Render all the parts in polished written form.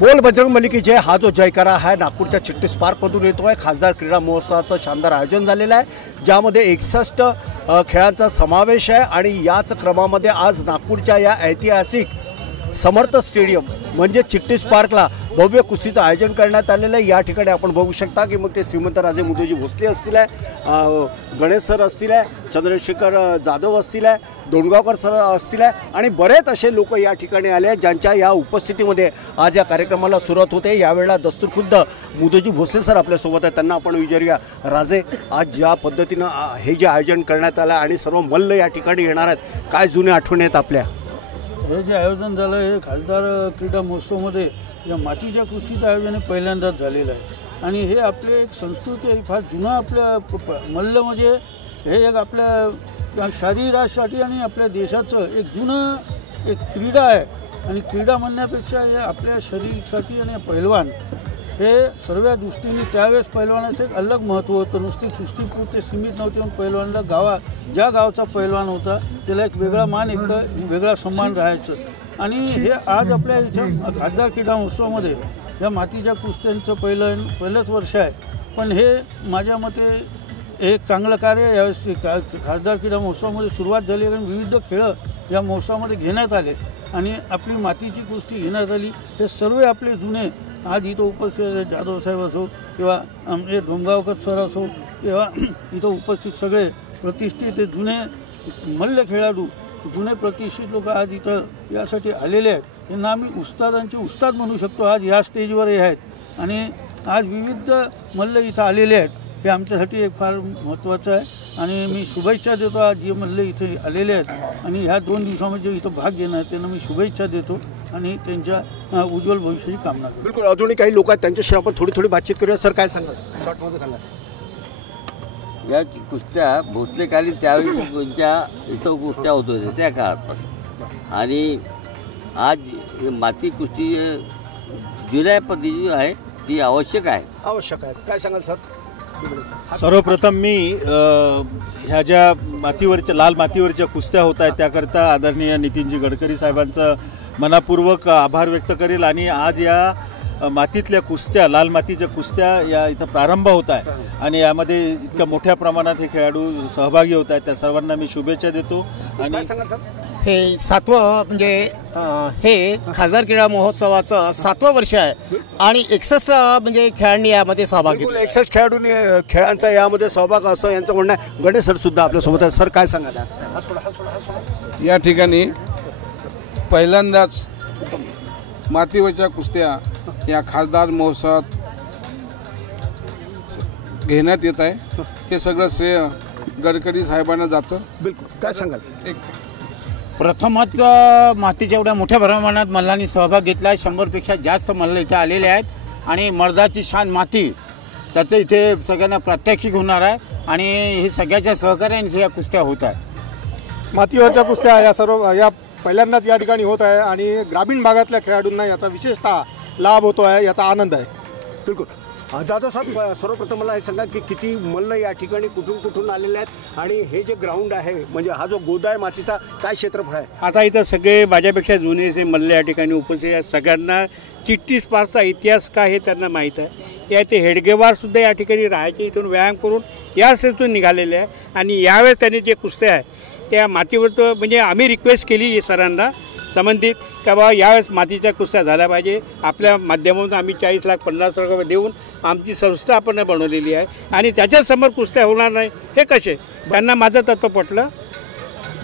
बोल बजरंग बली की जय हा जो जयकारा आहे नागपूरच्या चिट्टीस पार्कमधून येतोय। खासदार क्रीडा महोत्सवाचं शानदार आयोजन झालेलं आहे, ज्यामध्ये 61 खेळांचा समावेश आहे। आणि याच क्रमामध्ये आज नागपूरच्या या ऐतिहासिक समर्थ स्टेडियम म्हणजे चिट्टीस पार्कला भव्य कुस्तीचं आयोजन करण्यात आलेलं आहे। या ठिकाणी आपण बघू शकता की मग ते श्रीमंतराजे मुदोजी भोसले असतील, गणेश सर असतील, चंद्रशेखर जाधव असतील, दोंडगावकर सर असतील आणि बरेच असे लोक या ठिकाणी आले ज्यांच्या या उपस्थितीमध्ये आज या कार्यक्रमाला सुरुवात होते। यावेळेला दस्तूरखुद्द मुदोजी भोसले सर आपल्यासोबत आहेत, त्यांना आपण विचारूया। राजे, आज ज्या पद्धतीनं हे जे आयोजन करण्यात आलं आणि सर्व मल्ल या ठिकाणी येणार आहेत, काय जुने आठवणी आहेत आपल्या? हे जे आयोजन झालं हे खासदार क्रीडा महोत्सवमध्ये या मातीच्या कुस्तीचं आयोजन पहिल्यांदाच झालेलं आहे। आणि हे आपले एक संस्कृती आहे, फार जुना आपल्या मल्ल म्हणजे हे एक आपल्या शरीरासाठी आणि आपल्या देशाचं एक जुनं एक क्रीडा आहे। आणि क्रीडा म्हणण्यापेक्षा हे आपल्या शरीरासाठी आणि पहिलवान हे सर्व दृष्टीने त्यावेळेस पहिलवानाचं एक अलग महत्त्व होतं। नुसती कुस्तीपुरते सीमित नव्हते, पण पहिलवानला ज्या गावचा पहिलवान होता त्याला एक वेगळा मान, एक वेगळा सन्मान राहायचं। आणि हे आज आपल्या इथं खासदार क्रीडा महोत्सवामध्ये या मातीच्या कुस्त्यांचं पहिलंच वर्ष आहे। पण हे माझ्या मते एक चांगलं कार्य यावेळेस खासदार क्रीडा महोत्सवामध्ये सुरुवात झाली, कारण विविध खेळ या महोत्सवामध्ये घेण्यात आले आणि आपली मातीची कुस्ती घेण्यात आली। हे सर्व आपले जुने आज इथं उपस्थित जाधव साहेब असो किंवा आमचे डोंगावकर सर असो किंवा इथं उपस्थित सगळे प्रतिष्ठित जुने मल्ल खेळाडू, जुने प्रतिष्ठित लोक आज इथं यासाठी आलेले आहेत। यांना आम्ही उस्तादांचे उस्ताद म्हणू शकतो। आज या स्टेजवर हे आहेत आणि आज विविध मल्ल इथं आलेले आहेत, हे आमच्यासाठी एक फार महत्त्वाचं आहे। आणि मी शुभेच्छा देतो आज जे मल्ल इथे आलेले आहेत आणि ह्या 2 दिवसामध्ये इथं भाग घेणार आहेत त्यांना मी शुभेच्छा देतो आणि त्यांच्या उज्ज्वल भविष्याची कामना करतो। बिलकुल, अजूनही काही लोक आहेत त्यांच्याशी आपण थोडी बातचीत करूया। सर, काय सांगाल शॉर्टमध्ये सांगा? या कुस्त्या भोसलेकालीन त्यावेळी कोणत्या इथं कुस्त्या होत होत्या त्या काळात, आणि आज माती कुस्ती जुन्या पद्धती आहे ती आवश्यक आहे। काय सांगाल सर? सर्वप्रथम मी ह्या ज्या मातीवरच्या लाल मातीवरच्या कुस्त्या होत आहेत त्याकरता आदरणीय नितीनजी गडकरी साहेबांचं मनापूर्वक आभार व्यक्त करेल। आणि आज या मातीतल्या कुस्त्या, लाल मातीच्या कुस्त्या या इथं प्रारंभ होत आहे आणि यामध्ये इतक्या मोठ्या प्रमाणात हे खेळाडू सहभागी होत आहेत, त्या सर्वांना मी शुभेच्छा देतो। आणि हे 7वं म्हणजे हे खासदार क्रीडा महोत्सवाचं 7वं वर्ष आहे आणि 61 म्हणजे खेळाडूंनी यामध्ये सहभाग घेतला। 61 खेळाडूंनी खेळांचा यामध्ये सहभाग असं यांचं म्हणणं आहे। गणेश सर सुद्धा आपल्यासोबत आहे। सर, काय सांगाल? या ठिकाणी पहिल्यांदाच मातीवरच्या कुस्त्या या खासदार महोत्सवात घेण्यात येत आहे, हे सगळं श्रेय गडकरी साहेबांना जातं। बिलकुल, काय सांगाल? प्रथमच मातीच्या एवढ्या मोठ्या प्रमाणात मल्लांनी सहभाग घेतला आहे। 100पेक्षा जास्त मल्ल इथे आलेले आहेत आणि मर्दाची शान माती त्याचं इथे सगळ्यांना प्रात्यक्षिक होणार आहे आणि हे सगळ्याच्या सहकार्याने या कुस्त्या होत आहेत। मातीवरच्या कुस्त्या या सर्व या पहिल्यांदाच या ठिकाणी होत आहे आणि ग्रामीण भागातल्या खेळाडूंना याचा विशेषतः लाभ होतो आहे, याचा आनंद आहे। बिलकुल। जाधव साहेब, सर्वप्रथम मला हे सांगा की किती मल्ल या ठिकाणी कुठून आलेले आहेत आणि हे जे ग्राउंड आहे म्हणजे हा जो गोदा आहे मातीचा, काय क्षेत्रफळ आहे? आता इथं सगळे माझ्यापेक्षा जुनेसे मल्ल या ठिकाणी उपस्थित आहेत। सगळ्यांना चिट्टीस पार्कचा इतिहास काय हे त्यांना माहीत आहे। याचे हेडगेवारसुद्धा या ठिकाणी राहायचे, इथून व्यायाम करून या स्टेजतून निघालेले आहे आणि यावेळेस त्यांनी जे कुस्त्या आहे त्या मातीवर म्हणजे आम्ही रिक्वेस्ट केली सरांना संबंधित का बाबा यावेळेस मातीच्या कुस्त्या झाल्या पाहिजे। आपल्या माध्यमातून आम्ही 40,50,00,000 देऊन आमची संस्था आपण बनवलेली आहे आणि त्याच्यासमोर कुस्त्या होणार नाही हे कसे, त्यांना माझं तत्त्व पटलं।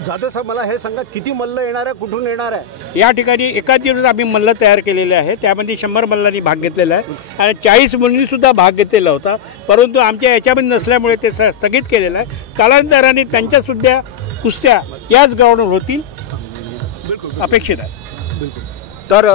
जाधव साहेब, मला हे सांगा किती मल्ल येणार आहे, कुठून येणार आहे? या ठिकाणी एकाच दिवसात आम्ही मल्ल तयार केलेले आहे, त्यामध्ये 100 मल्लांनी भाग घेतलेला आहे आणि 40 मुलींनीसुद्धा भाग घेतलेला होता, परंतु आमच्या याच्यामध्ये नसल्यामुळे ते स्थगित केलेलं आहे। कालांतराने त्यांच्यासुद्धा कुस्त्या याच ग्राउंडवर होतील अपेक्षित आहे। बिलकुल। तर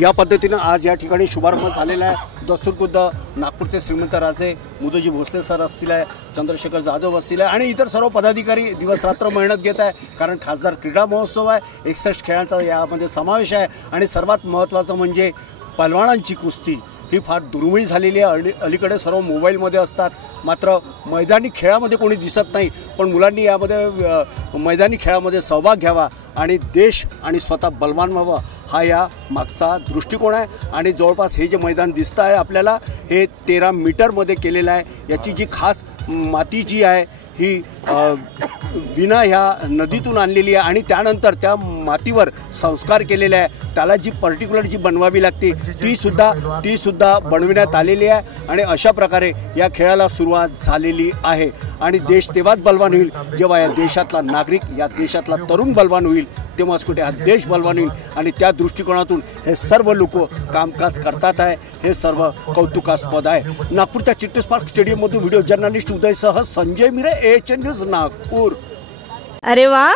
या पद्धतीनं आज या ठिकाणी शुभारंभ झालेला आहे। दस्तूरखुद्द नागपूरचे श्रीमंतराजे मुदोजी भोसले सर असतील, चंद्रशेखर जाधव असतील आणि इतर सर्व पदाधिकारी दिवस रात्र मेहनत घेत आहे, कारण खासदार क्रीडा महोत्सव आहे। 61 खेळांचा यामध्ये समावेश आहे आणि सर्वात महत्त्वाचं म्हणजे पहलवानांची कुस्ती ही फार दुर्मिळ झालेली आहे. अलीकडे सर्व मोबाईलमध्ये असतात, मात्र मैदानी खेळामध्ये कोणी दिसत नाही. पण मुलांनी यामध्ये मैदानी खेळामध्ये सहभाग घ्यावा आणि देश आणि स्वतः बलवान व्हावा, हा या मागचा दृष्टिकोन आहे. आणि जवळपास हे जे मैदान दिसतं आहे आपल्याला, हे 13 मीटरमध्ये केलेलं आहे. याची जी खास माती जी आहे ही विना ह्या नदीतून आणलेली आहे आणि त्यानंतर त्या मातीवर संस्कार केलेले आहे. त्याला जी पर्टिक्युलर जी बनवावी लागते ती सुद्धा बनविण्यात आलेली आहे. आणि अशा प्रकारे या खेळाला सुरुवात झालेली आहे. आणि देश तेव्हाच बलवान होईल जेव्हा या देशातला नागरिक, या देशातला तरुण बलवान होईल, तेव्हाच कुठे हा देश बलवान होईल. आणि त्या दृष्टिकोनातून हे सर्व लोक कामकाज करतात आहे, हे सर्व कौतुकास्पद आहे. नागपूरच्या चिट्टीस पार्क स्टेडियममधून व्हिडिओ जर्नलिस्ट उदयसह संजय मिरे, AHN न्यूज, नागपूर. अरे वाह,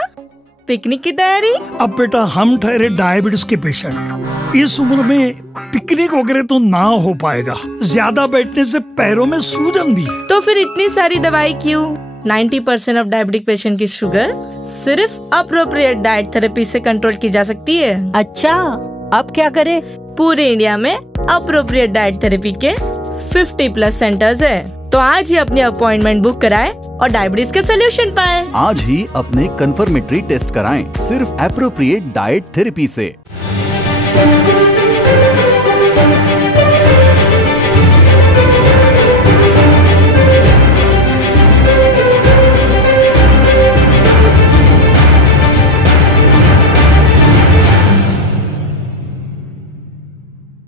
पिकनिक की तैयारी? अब बेटा हम ठहरे डायबिटीज के पेशेंट, इस उम्र में पिकनिक वगैरह तो ना हो पाएगा, ज्यादा बैठने से पैरों में सूजन भी। तो फिर इतनी सारी दवाई क्यों? 90% ऑफ डायबिटिक पेशेंट की शुगर सिर्फ अप्रोप्रिएट डाइट थेरेपी से कंट्रोल की जा सकती है। अच्छा, अब क्या करें? पूरे इंडिया में अप्रोप्रिएट डाइट थेरेपी के 50+ सेंटर्स है। तो आज ही अपनी अपॉइंटमेंट बुक कराएं और डायबिटीज के सोल्यूशन पाएं। आज ही अपने कंफर्मेटरी टेस्ट कराएं सिर्फ एप्रोप्रिएट डाइट थेरेपी से।